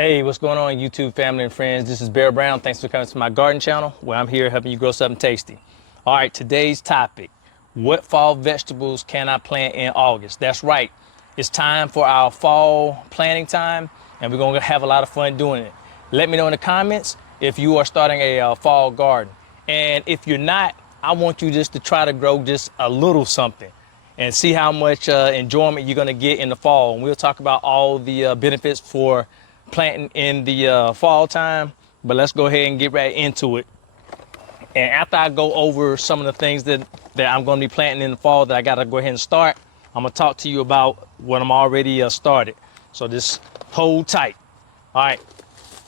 Hey, what's going on, YouTube family and friends? This is Bear Brown. Thanks for coming to my garden channel where I'm here helping you grow something tasty. All right, today's topic, what fall vegetables can I plant in August? That's right, it's time for our fall planting time and we're gonna have a lot of fun doing it. Let me know in the comments if you are starting a fall garden. And if you're not, I want you just to try to grow just a little something and see how much enjoyment you're gonna get in the fall. And we'll talk about all the benefits for planting in the fall time, but let's go ahead and get right into it. And after I go over some of the things that I'm going to be planting in the fall that I got to go ahead and start, I'm going to talk to you about what I'm already started. So just hold tight. All right,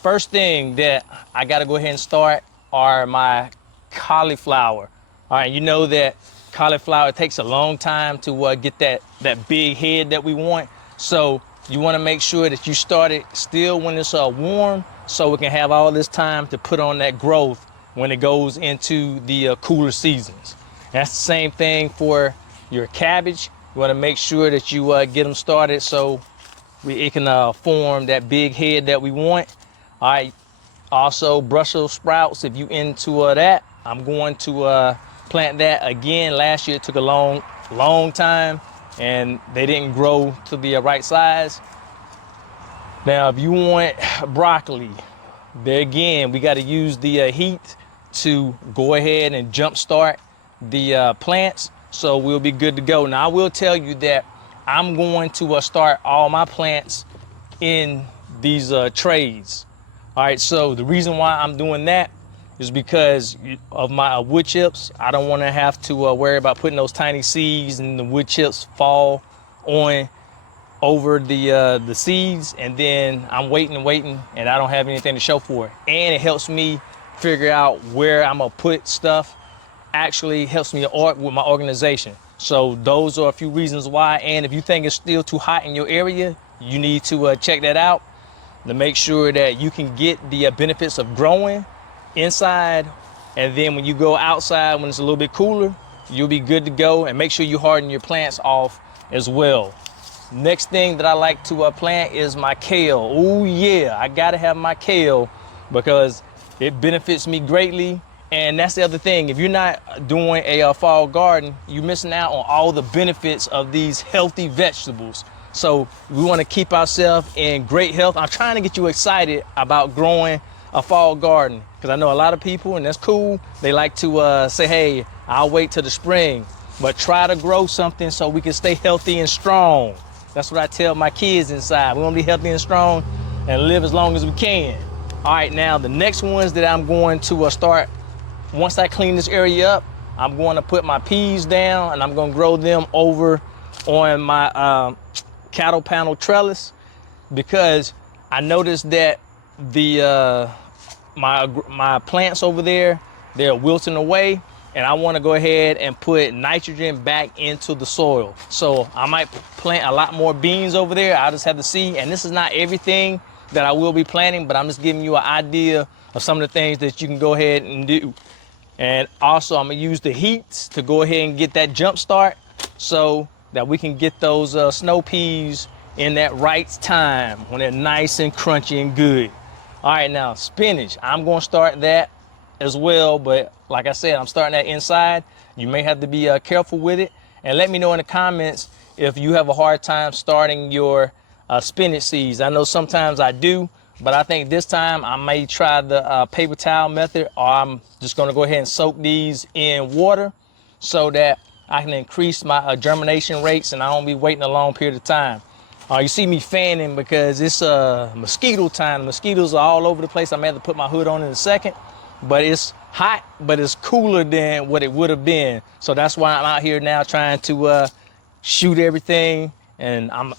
first thing that I got to go ahead and start are my cauliflower. All right, you know that cauliflower takes a long time to get that big head that we want. So you want to make sure that you start it still when it's warm, so it can have all this time to put on that growth when it goes into the cooler seasons. That's the same thing for your cabbage. You want to make sure that you get them started so it can form that big head that we want. All right. Also, Brussels sprouts, if you into that, I'm going to plant that again. Last year it took a long time and they didn't grow to the right size. Now, if you want broccoli, there again, we got to use the heat to go ahead and jumpstart the plants, so we'll be good to go. Now, I will tell you that I'm going to start all my plants in these trays. All right, so the reason why I'm doing that is because of my wood chips. I don't want to have to worry about putting those tiny seeds and the wood chips fall on over the seeds, and then I'm waiting and I don't have anything to show for it. And it helps me figure out where I'm gonna put stuff. Actually helps me with my organization. So those are a few reasons why. And if you think it's still too hot in your area, you need to check that out to make sure that you can get the benefits of growing inside. And then when you go outside, when it's a little bit cooler, you'll be good to go. And make sure you harden your plants off as well. Next thing that I like to plant is my kale. Oh yeah, I gotta have my kale because it benefits me greatly. And that's the other thing, if you're not doing a fall garden, you're missing out on all the benefits of these healthy vegetables. So we want to keep ourselves in great health. I'm trying to get you excited about growing a fall garden because I know a lot of people, and that's cool, they like to say, hey, I'll wait till the spring, but try to grow something so we can stay healthy and strong. That's what I tell my kids inside. We want to be healthy and strong and live as long as we can. All right, now the next ones that I'm going to start, once I clean this area up, I'm going to put my peas down and I'm going to grow them over on my cattle panel trellis, because I noticed that the my plants over there, they're wilting away, and I want to go ahead and put nitrogen back into the soil. So I might plant a lot more beans over there. I'll just have to see. And this is not everything that I will be planting, but I'm just giving you an idea of some of the things that you can go ahead and do. And also I'm gonna use the heat to go ahead and get that jump start so that we can get those snow peas in that right time when they're nice and crunchy and good. All right, now spinach, I'm gonna start that as well, but like I said, I'm starting that inside. You may have to be careful with it. And let me know in the comments if you have a hard time starting your spinach seeds. I know sometimes I do, but I think this time I may try the paper towel method, or I'm just gonna go ahead and soak these in water so that I can increase my germination rates and I don't be waiting a long period of time. You see me fanning because it's mosquito time. The mosquitoes are all over the place. I may have to put my hood on in a second, but it's hot, but it's cooler than what it would have been. So that's why I'm out here now trying to shoot everything, and I'm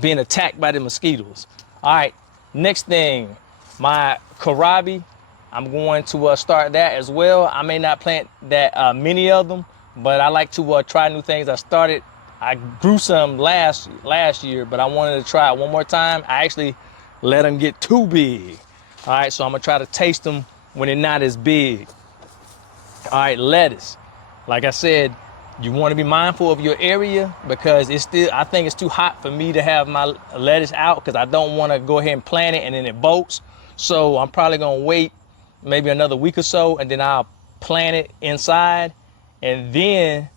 being attacked by the mosquitoes. All right, next thing, my kohlrabi, I'm going to start that as well. I may not plant that many of them, but I like to try new things. I grew some last year, but I wanted to try it one more time. I actually let them get too big. All right, so I'm gonna try to taste them when they're not as big. All right, lettuce. Like I said, You want to be mindful of your area because I think it's too hot for me to have my lettuce out because I don't want to go ahead and plant it and then it bolts. So I'm probably going to wait maybe another week or so, and then I'll plant it inside. And then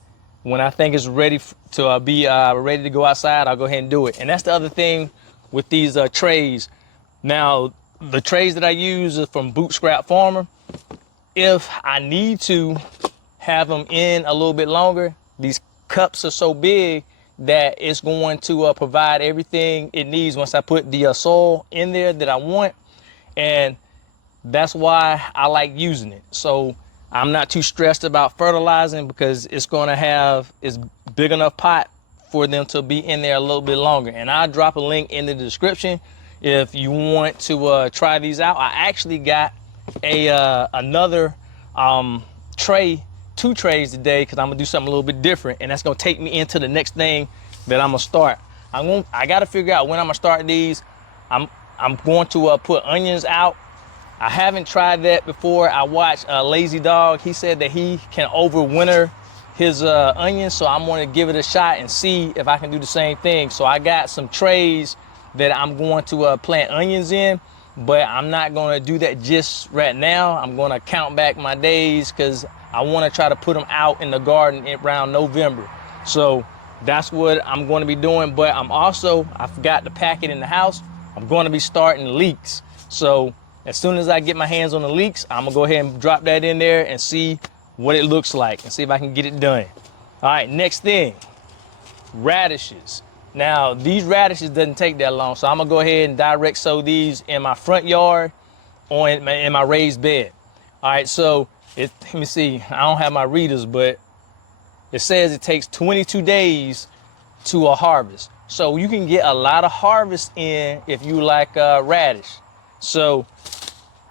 when I think it's ready to be ready to go outside, I'll go ahead and do it. And that's the other thing with these trays. Now, the trays that I use are from Boot Scrap Farmer. If I need to have them in a little bit longer, these cups are so big that it's going to provide everything it needs once I put the soil in there that I want. And that's why I like using it. So I'm not too stressed about fertilizing because it's big enough pot for them to be in there a little bit longer. And I'll drop a link in the description if you want to try these out. I actually got another tray, 2 trays today, because I'm gonna do something a little bit different, and that's gonna take me into the next thing that I'm gonna start. I gotta figure out when I'm gonna start these. I'm going to put onions out. I haven't tried that before. I watched Lazy Dog. He said that he can overwinter his onions, so I'm gonna give it a shot and see if I can do the same thing. So I got some trays that I'm going to plant onions in, but I'm not gonna do that just right now. I'm gonna count back my days because I wanna try to put them out in the garden around November. So that's what I'm gonna be doing, but I forgot to pack it in the house. I'm gonna be starting leeks. So as soon as I get my hands on the leeks, I'm gonna go ahead and drop that in there and see what it looks like and see if I can get it done. All right, next thing, radishes. Now, these radishes doesn't take that long, so I'm gonna go ahead and direct sow these in my front yard or in my raised bed. All right, so let me see, I don't have my readers, but it says it takes 22 days to a harvest. So you can get a lot of harvest in if you like radish. So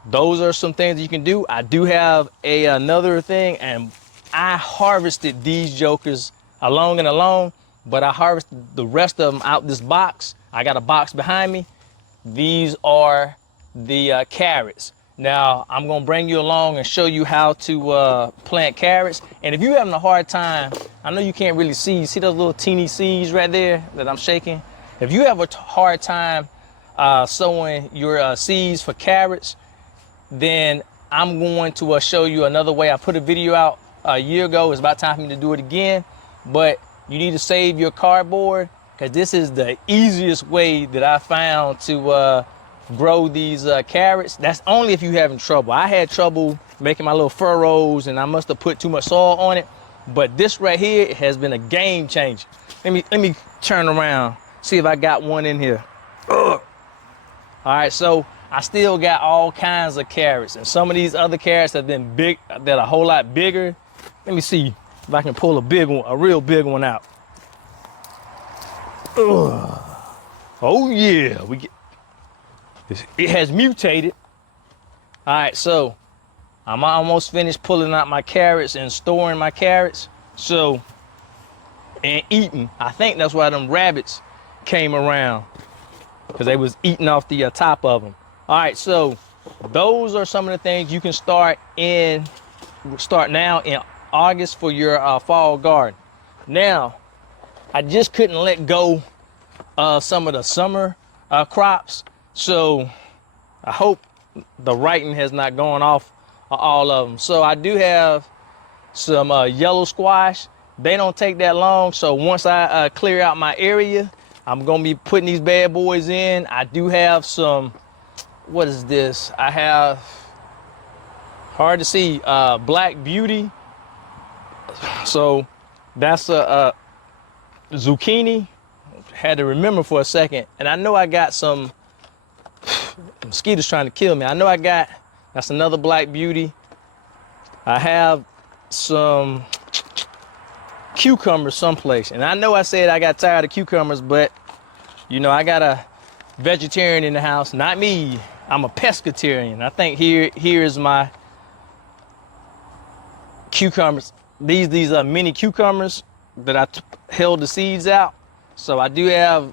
those are some things that you can do. I do have another thing, and I harvested these jokers along, but I harvested the rest of them out this box. I got a box behind me. These are the carrots. Now, I'm gonna bring you along and show you how to plant carrots. And if you're having a hard time, I know you can't really see those little teeny seeds right there that I'm shaking? If you have a hard time sowing your seeds for carrots, then I'm going to show you another way. I put a video out a year ago. It's about time for me to do it again, but you need to save your cardboard because this is the easiest way that I found to grow these carrots. That's only if you're having trouble. I had trouble making my little furrows and I must have put too much soil on it, but this right here has been a game changer. Let me turn around, see if I got one in here. Ugh. All right, so I still got all kinds of carrots, and some of these other carrots have been big, that are a whole lot bigger. Let me see if I can pull a big one, a real big one out. Ugh. Oh yeah, it has mutated. All right, so I'm almost finished pulling out my carrots and storing my carrots. So, and eating. I think that's why them rabbits came around, because they was eating off the top of them. All right, so those are some of the things you can start now in August for your fall garden. Now, I just couldn't let go of some of the summer crops, so I hope the writing has not gone off all of them. So I do have some yellow squash. They don't take that long, so once I clear out my area, I'm gonna be putting these bad boys in. I do have some, what is this? I have, hard to see, Black Beauty. So that's a zucchini. Had to remember for a second. And I know I got some, mosquitoes trying to kill me. I know that's another Black Beauty. I have some cucumbers someplace. And I know I said I got tired of cucumbers, but you know, I got a vegetarian in the house, not me. I'm a pescatarian. I think here is my cucumbers. These are mini cucumbers that I held the seeds out. So I do have a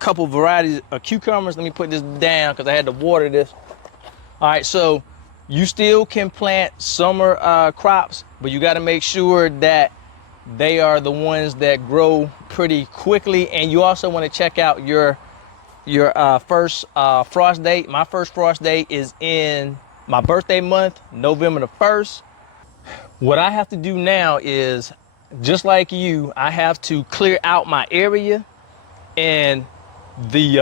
couple varieties of cucumbers. Let me put this down because I had to water this. All right, so you still can plant summer crops, but you got to make sure that They are the ones that grow pretty quickly. And you also want to check out your first frost date. My first frost date is in my birthday month, November the 1st. What I have to do now is, just like you, I have to clear out my area, and the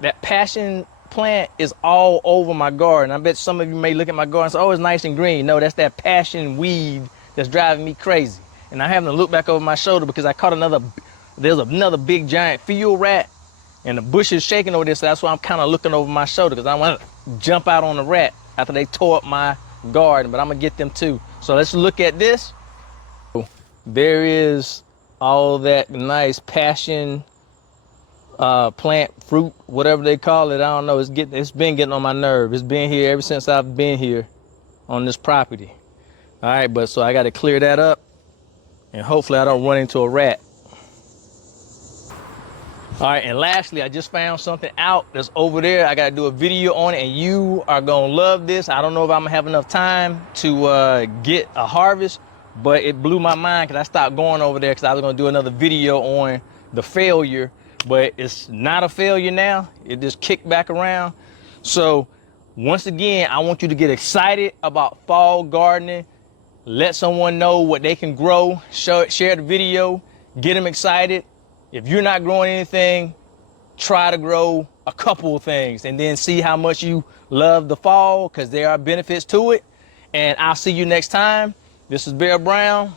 that passion plant is all over my garden. I bet some of you may look at my garden and say, oh, it's nice and green. No, that's that passion weed that's driving me crazy. And I having to look back over my shoulder because I caught there's another big giant field rat, and the bush is shaking over there, so that's why I'm kind of looking over my shoulder, because I want to jump out on the rat after they tore up my garden, but I'm gonna get them too. So let's look at this. There is all that nice passion plant, fruit, whatever they call it. I don't know. It's been getting on my nerve. It's been here ever since I've been here on this property. All right, but so I got to clear that up, and hopefully I don't run into a rat. All right, and lastly, I just found something out that's over there. I got to do a video on it, and you are going to love this. I don't know if I'm going to have enough time to get a harvest, but it blew my mind because I stopped going over there because I was going to do another video on the failure, but it's not a failure now. It just kicked back around. So once again, I want you to get excited about fall gardening. Let someone know what they can grow. Share the video, get them excited. If you're not growing anything, try to grow a couple of things and then see how much you love the fall, because there are benefits to it. And I'll see you next time. This is Bear Brown.